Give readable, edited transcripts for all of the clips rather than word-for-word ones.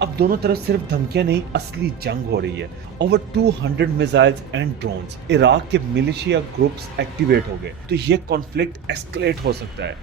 अब दोनों तरफ सिर्फ धमकियां नहीं, असली जंग हो रही है। Over 200 missiles and drones, Iraq के मिलिशिया ग्रुप्स एक्टिवेट हो गए, तो ये कॉन्फ्लिक्ट एस्केलेट हो सकता है।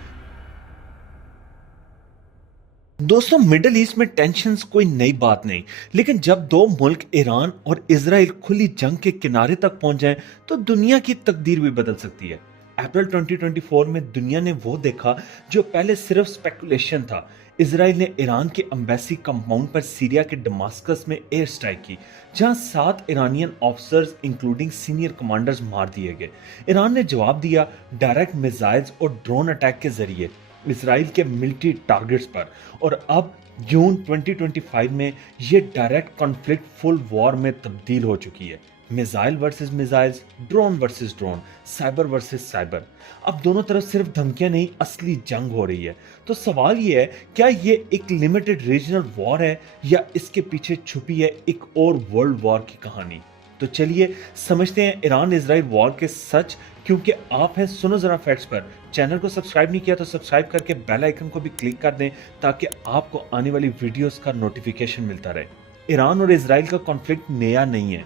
दोस्तों, मिडिल ईस्ट में टेंशन्स कोई नई बात नहीं, लेकिन जब दो मुल्क ईरान और इजराइल खुली जंग के किनारे तक पहुंच जाएं, तो दुनिया की तकदीर भी बदल सकती है। अप्रैल 2024 में दुनिया ने वो देखा जो पहले सिर्फ स्पेकुलेशन था। इजराइल ने ईरान के एम्बेसी कंपाउंड पर सीरिया के दमास्कस में एयर स्ट्राइक की, जहां 7 Iranian officers including senior commanders मार दिए गए। ईरान ने जवाब दिया डायरेक्ट मिसाइल्स और ड्रोन अटैक के जरिए इसराइल के मिलिट्री टारगेट्स पर, और अब जून 2025 में ये डायरेक्ट कॉन्फ्लिक्ट फुल वॉर में तब्दील हो चुकी है। Missile versus missiles, drone versus drone, cyber versus cyber. अब दोनों तरफ सिर्फ धमकियां नहीं, असली जंग हो रही है। तो सवाल ये है, क्या ये एक लिमिटेड रीजनल वॉर है या इसके पीछे छुपी है एक और वर्ल्ड वॉर की कहानी? तो चलिए समझते हैं ईरान इजराइल वॉर के सच। क्योंकि आप हैं सुनो जरा फैक्ट्स पर। चैनल को सब्सक्राइब नहीं किया तो सब्सक्राइब करके बेल आइकन को भी क्लिक कर दें, ताकि आपको आने वाली वीडियोस का नोटिफिकेशन मिलता रहे। ईरान और इजराइल का कॉन्फ्लिक्ट नया नहीं है।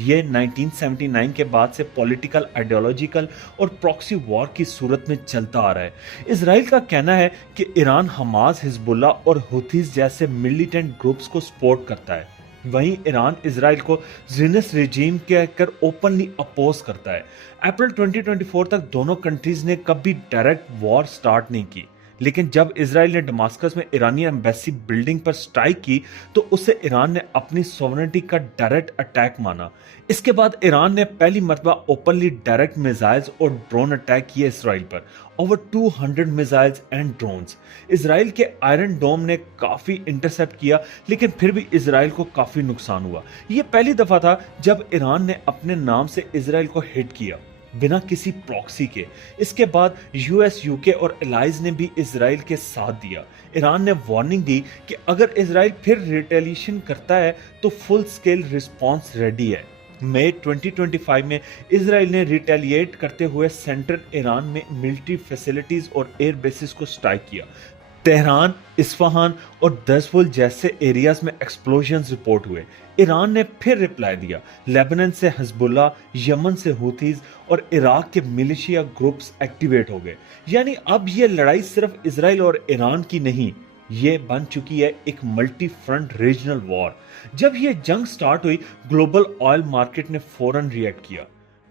ये 1979 के बाद से पॉलिटिकल, आइडियोलॉजिकल और प्रॉक्सी वॉर की सूरत में चलता आ रहा है। इजराइल का कहना है कि ईरान हमास, हिजबुल्ला और हुथीज जैसे मिलिटेंट ग्रुप्स को सपोर्ट करता है। वहीं ईरान इजराइल को ज़ियनिस्ट रेजिम कहकर ओपनली अपोज करता है। अप्रैल 2024 तक दोनों कंट्रीज ने कभी डायरेक्ट वॉर स्टार्ट नहीं की, लेकिन जब इजराइल ने दमास्कस में ईरानी एम्बेसी बिल्डिंग पर स्ट्राइक की, तो उसे ईरान ने अपनी सॉवरेनिटी का डायरेक्ट अटैक माना। इसके बाद ईरान ने पहली मर्तबा ओपनली डायरेक्ट मिसाइल्स और ड्रोन अटैक किए इसराइल पर। Over 200 missiles and drones. Israel के आयरन डोम ने काफी इंटरसेप्ट किया, लेकिन फिर भी इसराइल को काफी नुकसान हुआ। यह पहली दफा था जब ईरान ने अपने नाम से इसराइल को हिट किया, बिना किसी प्रॉक्सी के। इसके बाद यूएस, यूके और एलाइज ने भी इसराइल के साथ दिया। ईरान ने वार्निंग दी कि अगर इसराइल फिर रिटेलिएशन करता है तो फुल स्केल रिस्पांस रेडी है। मई 2025 में इसराइल ने रिटेलिएट करते हुए सेंट्रल ईरान में मिलिट्री फैसिलिटीज और एयर बेसिस को स्ट्राइक किया। तेहरान, इस्फहान और दसफुल जैसे एरियाज में एक्सप्लोजन्स रिपोर्ट हुए। ईरान ने फिर रिप्लाई दिया। लेबनान से हिजबुल्ला, यमन से हुथीज और इराक के मिलिशिया ग्रुप्स एक्टिवेट हो गए। यानी अब ये लड़ाई सिर्फ इसराइल और ईरान की नहीं, ये बन चुकी है एक मल्टी फ्रंट रीजनल वॉर। जब ये जंग स्टार्ट हुई, ग्लोबल ऑयल मार्केट ने फौरन रिएक्ट किया।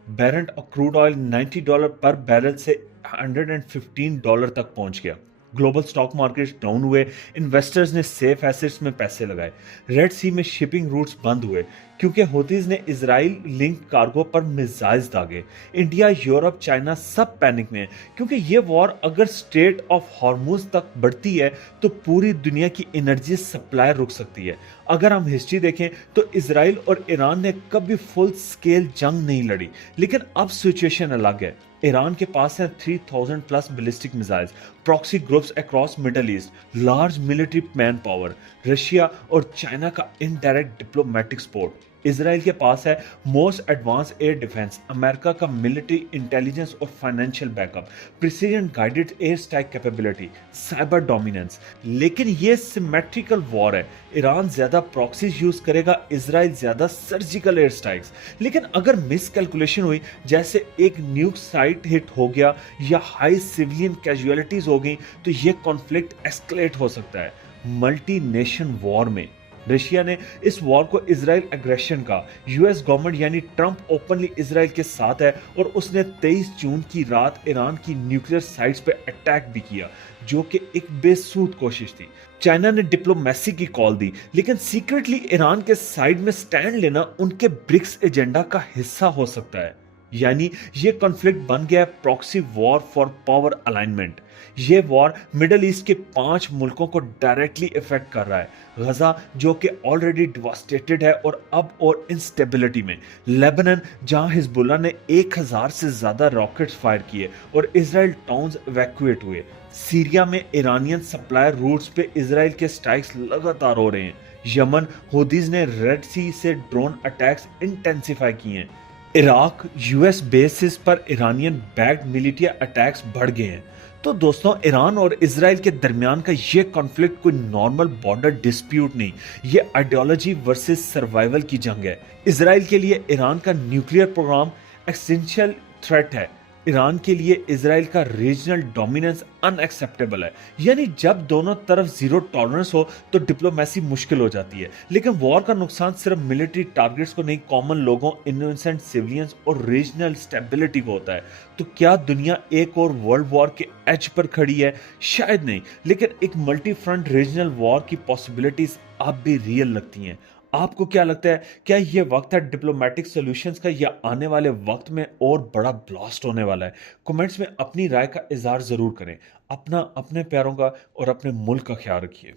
बैरेंट और क्रूड ऑयल $90 पर बैरल से $115 तक पहुंच गया। ग्लोबल स्टॉक मार्केट डाउन हुए, इन्वेस्टर्स ने सेफ एसेट्स में पैसे लगाए। रेड सी में शिपिंग रूट्स बंद हुए क्योंकि हौतीज ने इजराइल लिंक कार्गो पर मिसाइल्स दागे। इंडिया, यूरोप, चाइना सब पैनिक में है, क्योंकि ये वॉर अगर स्ट्रेट ऑफ हॉर्मुज तक बढ़ती है तो पूरी दुनिया की एनर्जी सप्लाई रुक सकती है। अगर हम हिस्ट्री देखें तो इसराइल और ईरान ने कभी फुल स्केल जंग नहीं लड़ी, लेकिन अब सिचुएशन अलग है। ईरान के पास है 3000 plus ballistic missiles, proxy groups across middle east, large military man power, Russia और चाइना का इनडायरेक्ट डिप्लोमेटिक सपोर्ट। इसराइल के पास है most advance air defence, America का मिलिट्री इंटेलिजेंस और financial backup, precision guided air strike capability, cyber dominance. लेकिन ये symmetrical war है। Iran ज्यादा प्रॉक्सीज यूज करेगा, इसराइल ज्यादा सर्जिकल एयर स्ट्राइक्स। लेकिन अगर मिस कैलकुलेशन हुई, जैसे एक न्यूक साइट हिट हो गया या हाई सिविलियन कैजुअलिटीज हो गई, तो ये कॉन्फ्लिक्ट एस्केलेट हो सकता है मल्टी नेशन वॉर में। रशिया ने इस वॉर को इजराइल एग्रेशन का। यूएस गवर्नमेंट यानी ट्रंप ओपनली इजराइल के साथ है, और उसने 23 जून की रात ईरान की न्यूक्लियर साइट्स पे अटैक भी किया, जो कि एक बेसूद कोशिश थी। चाइना ने डिप्लोमेसी की कॉल दी, लेकिन सीक्रेटली ईरान के साइड में स्टैंड लेना उनके ब्रिक्स एजेंडा का हिस्सा हो सकता है। यानी ये कॉन्फ्लिक्ट बन गया proxy war for power alignment. ये वॉर मिडल ईस्ट के 5 मुल्कों को डायरेक्टली इफेक्ट कर रहा है। गजा, जो कि ऑलरेडी डिवास्टेटेड है और अब और इंस्टेबिलिटी में। लेबनान, जहां हिजबुल्ला ने 1000 से ज्यादा रॉकेट्स फायर किए और इजराइल टाउन्स इवैक्यूएट हुए। सीरिया में ईरानियन सप्लाई रूट्स पे इजराइल के स्ट्राइक्स लगातार हो रहे हैं। यमन, हौदीज ने रेड सी से ड्रोन अटैक्स इंटेंसिफाई किए हैं। इराक, यूएस बेसिस पर ईरानियन बैक्ड मिलिटिया अटैक्स बढ़ गए हैं। तो दोस्तों ईरान और इसराइल के दरमियान का ये कॉन्फ्लिक्ट कोई नॉर्मल बॉर्डर डिस्प्यूट नहीं, ये आइडियोलॉजी वर्सेस सर्वाइवल की जंग है। इसराइल के लिए ईरान का न्यूक्लियर प्रोग्राम एक्सिस्टेंशियल थ्रेट है। ईरान के लिए इसराइल का रीजनल डोमिनेंस अनएक्सेप्टेबल है। यानी जब दोनों तरफ जीरो टॉलरेंस हो तो डिप्लोमेसी मुश्किल हो जाती है। लेकिन वॉर का नुकसान सिर्फ मिलिट्री टारगेट्स को नहीं, कॉमन लोगों, इनोसेंट सिविलियंस और रीजनल स्टेबिलिटी को होता है। तो क्या दुनिया एक और वर्ल्ड वॉर के एज पर खड़ी है? शायद नहीं, लेकिन एक मल्टी फ्रंट रीजनल वॉर की पॉसिबिलिटीज अब भी रियल लगती हैं। आपको क्या लगता है, क्या ये वक्त है डिप्लोमेटिक सॉल्यूशंस का, या आने वाले वक्त में और बड़ा ब्लास्ट होने वाला है? कमेंट्स में अपनी राय का इजहार जरूर करें। अपने प्यारों का और अपने मुल्क का ख्याल रखिए।